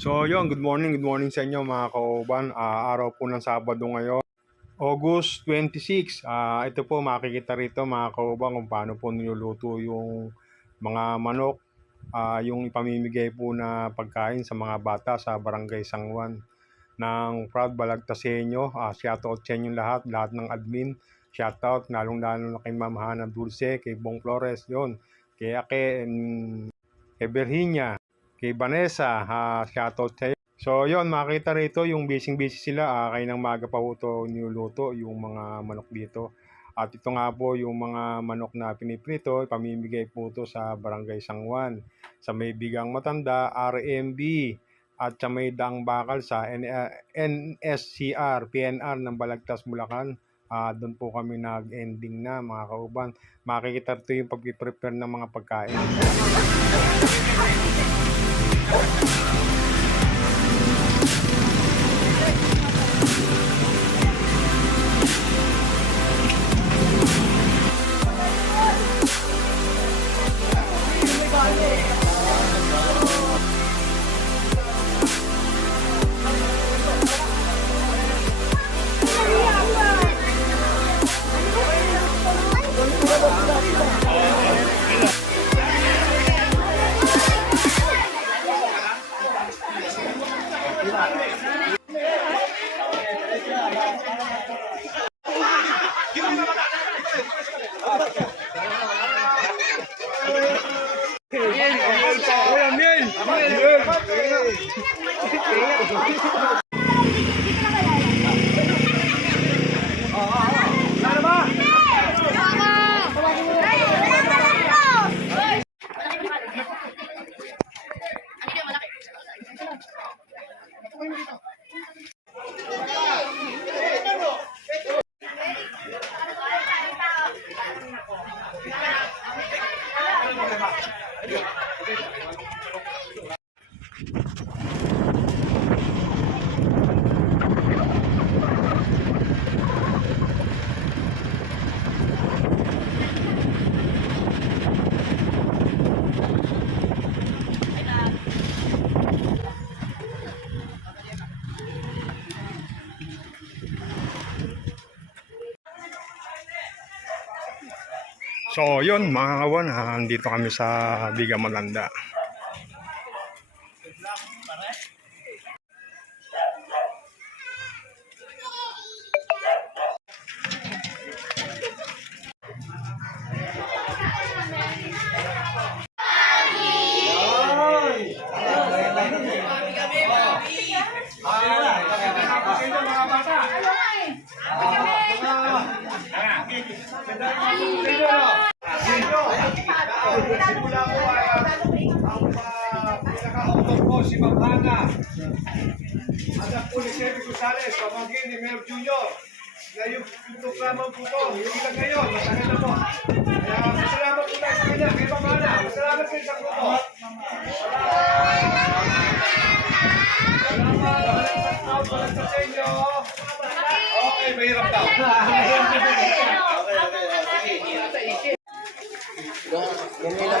So yun, good morning, good morning sa inyo mga kauban. Ah, araw po ng Sabado ngayon. August 26. Ah, ito po makikita rito mga kauban kung paano po niluluto yung mga manok. Ah, yung ipamimigay po na pagkain sa mga bata sa Barangay Sangwan ng Proud Balagtaseño. Ah, shoutout sa inyo lahat, lahat ng admin. Shoutout, lalong-lalo na kay Ma'am Hana Dulce, kay Bong Flores, yon kay Ake, and kay Virginia, kay Vanessa, ha, shoutout sa'yo. So, yon makita rito yung busy-busy sila. Ah, kayo ng maga pa po ito niluluto yung mga manok dito. At ito nga po yung mga manok na piniprito, pamimigay po ito sa Barangay Sangwan, sa may Bigang Matanda, RMB, at sa may Daang Bakal sa N- ah, NSCR, PNR ng Balagtas, Bulacan. Ah, doon po kami nag-ending na mga kauban. Makikita rito yung pag-prepare ng mga pagkain. Oh, So, yun mga kawan, andito kami sa Biga Gonzales, pamangkin ni Mayor Junior. Na yung programa po to, yung ilang ngayon, matagal na po. Kaya masalamat po tayo sa kanya, kay Mabhana. Masalamat kayo sa grupo. Salamat, walang sa inyo. Okay, mahirap daw. Pila,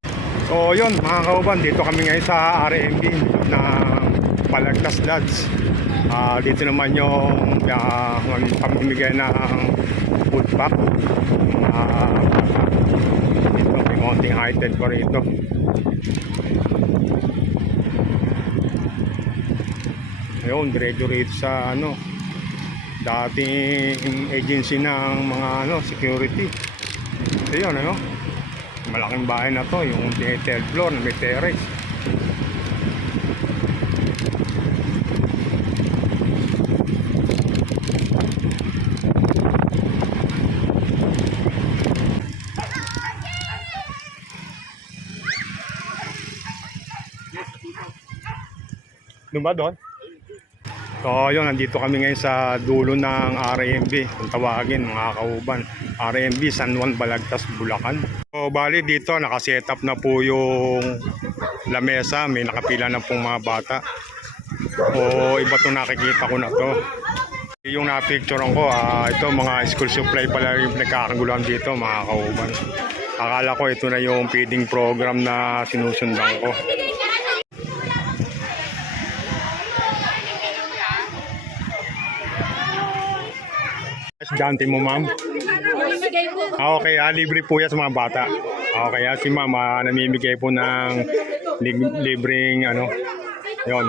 So yun mga kauban, dito kami ngayon sa RMB ng Balagtas Dads. Ah, dito naman yung uh, pamimigay ng food pack. Ah, ito, may konting high-tech pa rito. Ayun, diretso rito sa ano, dating agency ng mga ano, security. So yun, ano, malaking bahay na to, yung third floor na may terrace. Doon ba doon? So yun, nandito kami ngayon sa dulo ng RMB, kung tawagin mga kauban. RMB San Juan Balagtas, Bulacan. So bali dito, nakaset up na po yung lamesa, may nakapila na pong mga bata. O iba to nakikita ko na to. Yung napicturean ko, ah, ito mga school supply pala yung nagkakaguluhan dito mga kauban. Akala ko ito na yung feeding program na sinusundan ko. Estudyante mo, ma'am? Ah, okay, ah, libre po yan sa mga bata. Ah, Okay, ah, si ma'am ah, namimigay po ng lig- libreng ano, yon.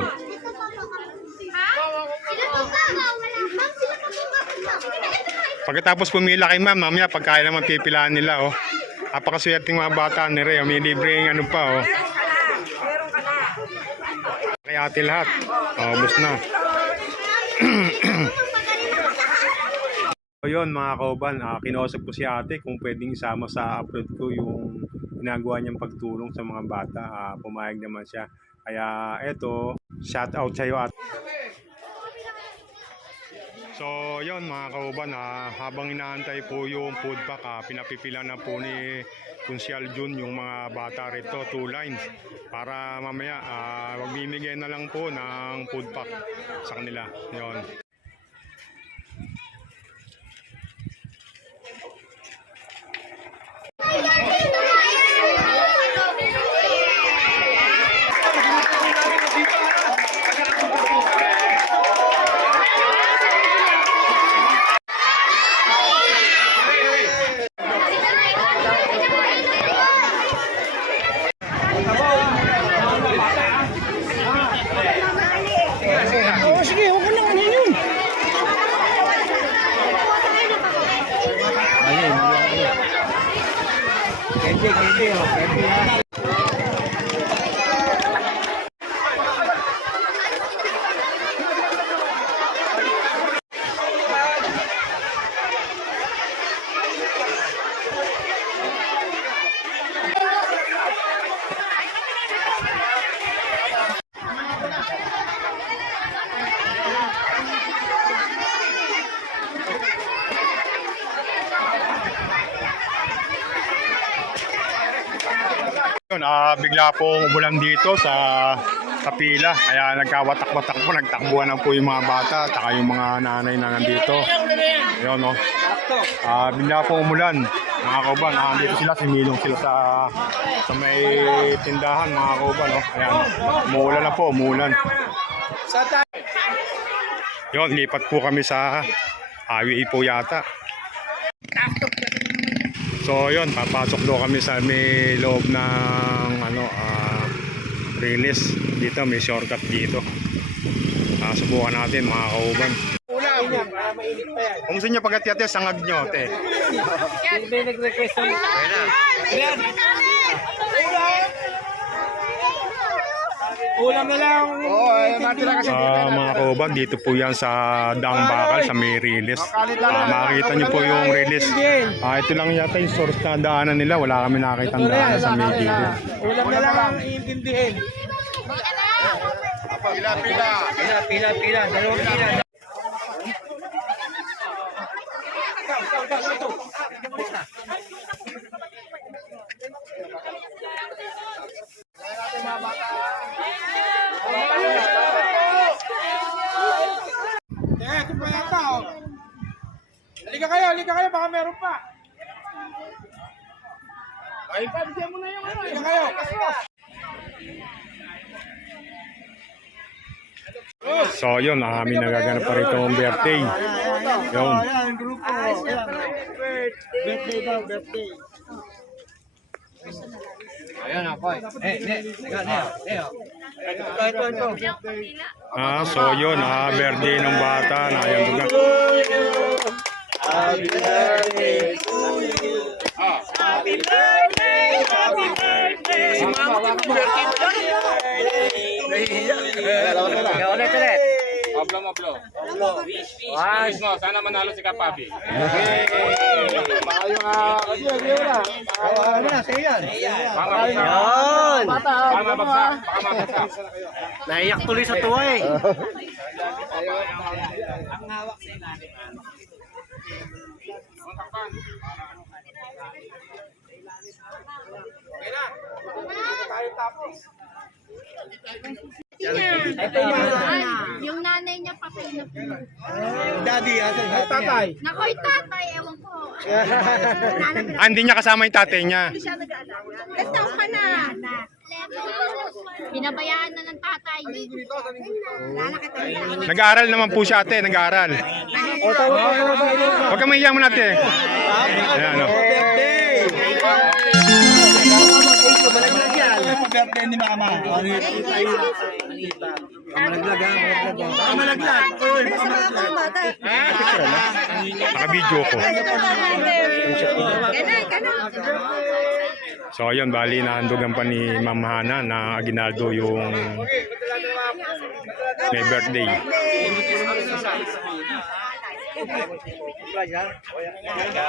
Pagkatapos pumila kay ma'am, mamaya pagkain naman pipilaan nila, oh. Napakaswerteng mga bata ni Rhea, may libreng ano pa, oh. Kay ate lahat. Oh, bus na. Yun mga kauban, uh, kinausap ko si ate kung pwedeng isama sa upload ko yung ginagawa niyang pagtulong sa mga bata. Ah, pumayag naman siya. Kaya eto, shout out sa iyo at So yun mga kauban, ah, habang inaantay po yung food pack, ah, pinapipila na po ni Kunsyal Jun yung mga bata rito, two lines. Para mamaya, ah, magbibigay na lang po ng food pack sa kanila. Yun. Yun, ah, bigla pong umulan dito sa kapila. Kaya nagkawatak-watak po, nagtakbuhan na po yung mga bata at yung mga nanay na nandito. Yun, no. Ah, bigla pong umulan. Mga kauban, ah, dito sila, similong sila sa sa may tindahan, mga kauban, no. Ayan, umuulan na po, umuulan. Yun, lipat po kami sa highway po yata. So yun, papasok daw kami sa may loob ng ano, ah release. Dito may shortcut dito. Ah, subukan natin mga kauban. Kung gusto nyo pagkat-yate, sangag nyo, te. Ulam na lang. Oo, ay natira kasi Ah, mga kauban, dito po yan sa Daang Bakal, sa may release. Ah, makikita nyo po yung release. Ah, ito lang yata yung source na daanan nila. Wala kami nakakita daanan sa may gilid. Ulam na lang ang iintindihin. pila, pila. Pila, pila, pila. Dalawang pila. Eh, ito pa yata, oh. Halika kayo, halika kayo, baka meron pa. Ay, pabigyan mo na yung ano. Halika kayo. So yun, ang aming nagaganap pa rito ang birthday. Yun. Ayan, grupo. Ayan. Birthday daw, birthday. Ayan ako eh. Eh, ne, ne, ne, ne. Ito, ito, ito. Ah, so yun, ah, birthday ng bata. Nayang buga. Ulit, ulit. Mablo, mablo. Wish mo, sana manalo si Kapabi. Ano na, sa'yo yan. Baka mabagsak. Baka mabagsak. Baka mabagsak. Naiyak tuloy sa tuwa eh. Ay, yung nanay niya patay na po. Daddy, asan tatay? Nako, yung tatay, ewan ko. Ah, hindi niya kasama yung tatay niya. Hindi siya nag-aalaga. Taon ka na? Pinabayaan na ng tatay. Nag-aaral naman po siya ate, nag-aaral. Huwag ka mahiya mo natin. Ayan. Malaglag yan. birthday ni mama. Malaglag. Uy, baka malaglag. Naka-video ko. Ganun, ganun. So ayun, bali nahandugan pa ni Ma'am Hana na Aguinaldo yung may birthday. Malaglag ka.